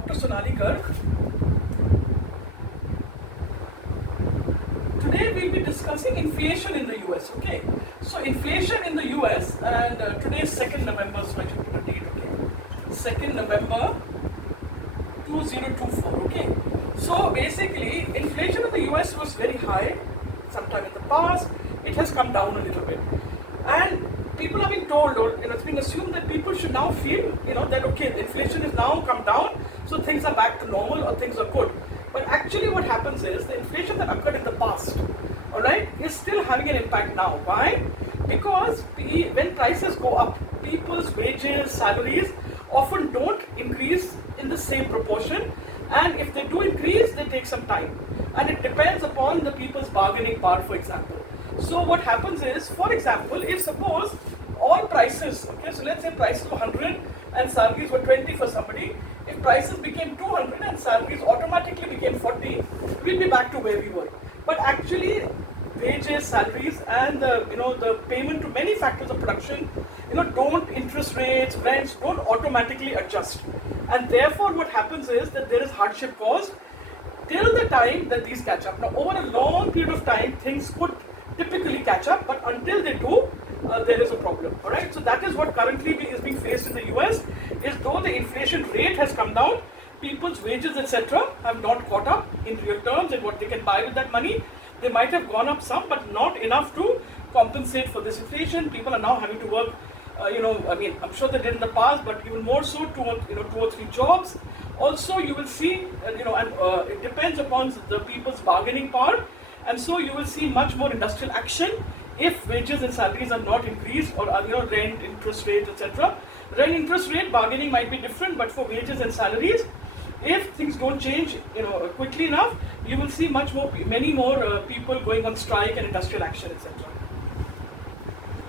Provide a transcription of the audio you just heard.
Dr. Sonali Garg. Today we'll be discussing inflation in the US. Okay, so inflation in the US, and today is 2nd November, so I should put a date. Okay, 2nd November 2024. Okay, so basically inflation in the US was very high sometime in the past. It has come down a little bit, and people are being told, or it's being assumed that people should now feel, that okay, the inflation is now come down, so things are back to normal or things are good. But actually, what happens is the inflation that occurred in the past, all right, is still having an impact now. Why? Because when prices go up, people's wages, salaries often don't increase in the same proportion, and if they do increase, they take some time, and it depends upon the people's bargaining power, for example. So what happens is, for example, if suppose all prices, okay, so let's say prices were 100 and salaries were 20 for somebody, if prices became 200 and salaries automatically became 40, we'll be back to where we were. But actually, wages, salaries, and the payment to many factors of production, don't, interest rates, rents don't automatically adjust, and therefore what happens is that there is hardship caused till the time that these catch up. Now, over a long period of time, things could typically catch up, but until they do, there is a problem. All right, so that is what currently is being faced in the US. Is though the inflation rate has come down, people's wages, etc., have not caught up in real terms, and what they can buy with that money, they might have gone up some, but not enough to compensate for this inflation. People are now having to work. I'm sure they did in the past, but even more so, 2 or 3 jobs. Also, you will see, it depends upon the people's bargaining power. And so you will see much more industrial action if wages and salaries are not increased, or rent, interest rate, etc. Rent, interest rate, bargaining might be different, but for wages and salaries, if things don't change, quickly enough, you will see many more people going on strike and industrial action, etc.